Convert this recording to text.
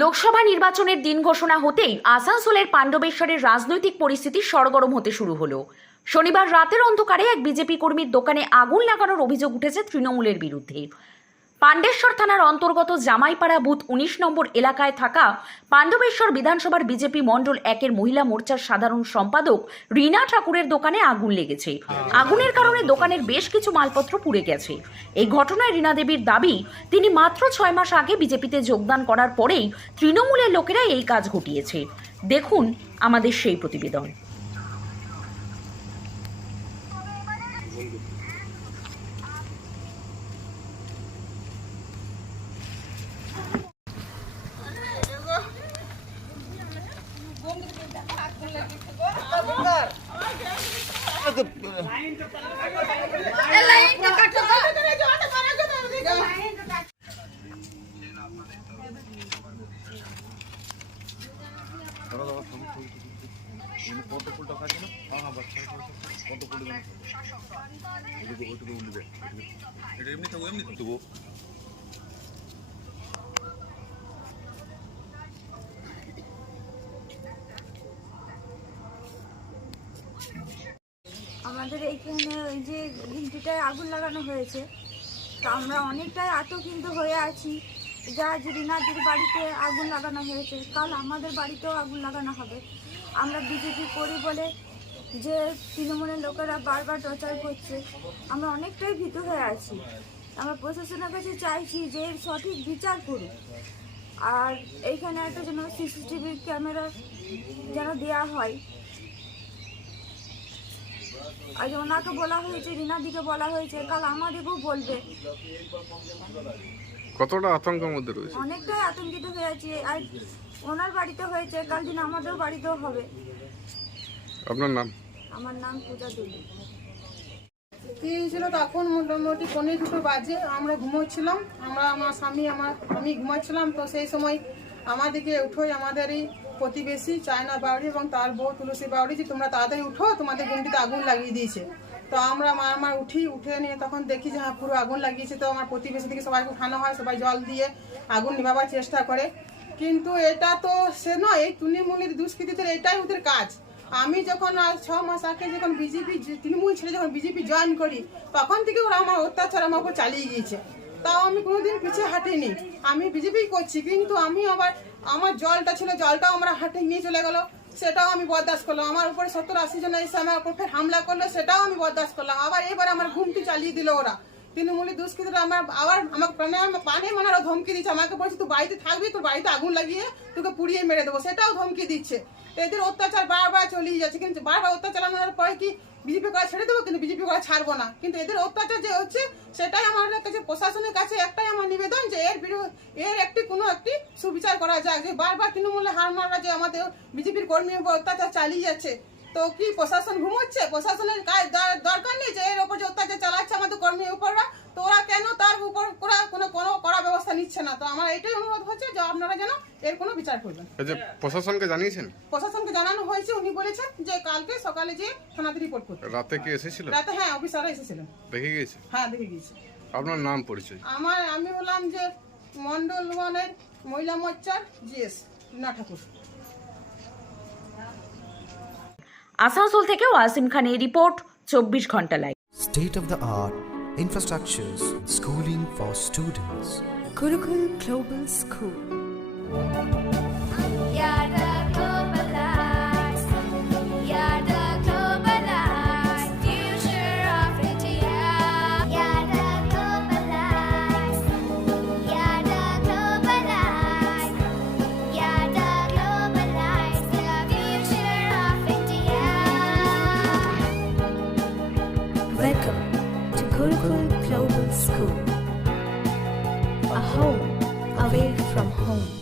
লোকসভা নির্বাচনের দিন ঘোষণা হতেই আসানসোলের পাণ্ডবেশ্বরের রাজনৈতিক পরিস্থিতি সরগরম হতে শুরু হলো। শনিবার রাতের অন্ধকারে এক বিজেপি কর্মীর দোকানে আগুন লাগানোর অভিযোগ উঠেছে তৃণমূলের বিরুদ্ধে। পাণ্ডেশ্বর থানার অন্তর্গত জামাইপাড়া বুথ ১৯ নম্বর এলাকায় থাকা পাণ্ডবেশ্বর বিধানসভার বিজেপি মণ্ডল ১-এর মহিলা মোর্চার সাধারণ সম্পাদক রীনা ঠাকুরের দোকানে আগুন লেগেছে। আগুনের কারণে দোকানের বেশ কিছু মালপত্র পুড়ে গেছে। এই ঘটনায় রীনা দেবীর দাবি, তিনি মাত্র ৬ মাস আগে বিজেপিতে যোগদান করার পরেই তৃণমূলের লোকেরা এই কাজ ঘটিয়েছে। দেখুন আমাদের সেই প্রতিবেদন। আমাদের এইখানে ওই যে ঘুমটিটায় আগুন লাগানো হয়েছে, তো আমরা অনেকটাই আতঙ্কিত হয়ে আছি। যা যে রীনাদির বাড়িতে আগুন লাগানো হয়েছে, কাল আমাদের বাড়িতেও আগুন লাগানো হবে। আমরা বিজেপি করি বলে যে তৃণমূলের লোকেরা বারবার টর্চার করছে, আমরা অনেকটাই ভীত হয়ে আছি। আমরা প্রশাসনের কাছে চাইছি যে এর সঠিক বিচার করুক, আর এইখানে একটা যেন সিসিটিভি ক্যামেরা যেন দেওয়া হয়। আজ ওনাকে বলা হয়েছে, রীনাদিকে বলা হয়েছে, কাল আমাদেরকেও বলবে। কতটা আতঙ্কের মধ্যে রয়েছে? অনেকটাই আতঙ্কিত হয়ে আছি। আজ ওনার বাড়িতে হয়েছে, কাল দিন আমাদের বাড়িতেও হবে। আপনার নাম? আমার নাম পূজা দেবী। কি হয়েছিল তখন মোটামুটি ১৫-২ বাজে, আমরা ঘুমোচ্ছিলাম। আমার স্বামী আমি ঘুমাচ্ছিলাম। তো সেই সময় আমাদেরকে উঠোই আমাদের এই প্রতিবেশী চায়না বাউরি এবং তার বউ তুলসী বাউরি, যে তোমরা তাড়াতাড়ি উঠো, তোমাদের গুমটিতে আগুন লাগিয়ে দিয়েছে। তো আমরা আমার উঠে নিয়ে তখন দেখি যে হ্যাঁ পুরো আগুন লাগিয়েছে। তো আমার প্রতিবেশী থেকে সবাইকে উঠানো হয়, সবাই জল দিয়ে আগুন নিভাবার চেষ্টা করে। কিন্তু এটা তো সে নয়, এই তৃণমূলের দুষ্কৃতীদের এটাই ওদের কাজ। আমি যখন আজ ৬ মাস আগে যখন তৃণমূল ছেড়ে যখন বিজেপি জয়েন করি, তখন থেকে ওরা আমার অত্যাচার আমার উপর চালিয়ে গিয়েছে। তাও আমি কোনোদিন পিছিয়ে হাঁটিনি, আমি বিজেপি করছি। কিন্তু আমি আবার আমার জলটা ছিল, জলটাও আমরা হাঁটে নিয়ে চলে গেলো, সেটাও আমি বরদাস্ত করলাম। আমার উপরে ৭০-৮০ জন এসে আমার উপর ফের হামলা করলো, সেটাও আমি বরদাস্ত করলাম। আবার এবার আমার ঘুমটি চালিয়ে দিল ওরা। তৃণমূলের দুষ্কৃতীরা আমাকে পানে মানারও ধমকি দিচ্ছে। আমাকে বলছে তুই বাড়িতে থাকবি, তোর বাড়িতে আগুন লাগিয়ে তোকে পুড়িয়ে মেরে দেবো, সেটাও ধমকি দিচ্ছে। তো এদের অত্যাচার বারবার চলিয়ে যাচ্ছে। কিন্তু বারবার অত্যাচার চালানোর পরে কি বিজেপি করা ছেড়ে দেবো? কিন্তু বিজেপি করা ছাড়বো না। কিন্তু এদের অত্যাচার যে হচ্ছে, সেটাই আমাদের কাছে প্রশাসনের কাছে একটাই আমার নিবেদন, যে এর কোনো একটি সুবিচার করা যাক। যে বারবার তৃণমূলে হার মারা যে আমাদের বিজেপির কর্মীর উপর অত্যাচার চালিয়ে যাচ্ছে, তো কি প্রশাসন ঘুমোচ্ছে? প্রশাসনের কাজ দরকার নেই যে এর উপর যে অত্যাচার চালাচ্ছে আমাদের কর্মীর উপররা, তো ওরা কেন তার উপর কোনো কড়া ব্যবস্থা নিচ্ছে না? তো আমার এটাই অনুরোধ হচ্ছে যে আপনারা যেন এর কোনো বিচার করবেন। প্রশাসনকে জানিয়েছেন? প্রশাসনকে জানানো হয়েছে, উনি বলেছেন যে কালকে সকালে যে থানাতে রিপোর্ট করতে। রাতে কি এসেছিল? রাতে হ্যাঁ, অফিসাররা এসেছিলেন। দেখে গিয়েছে? হ্যাঁ, দেখে গিয়েছে। আপনার নাম পরিচয়? আমি বললাম যে মন্ডল 1-এর মহিলা মোর্চার জিএস রীনা ঠাকুর। আসানসোল থেকে ওয়াসিম খানের রিপোর্ট, ২৪ ঘন্টা live. State of the art infrastructures, schooling for students. Gurukul Global School. Welcome to Gurukul Global School, a home away from home.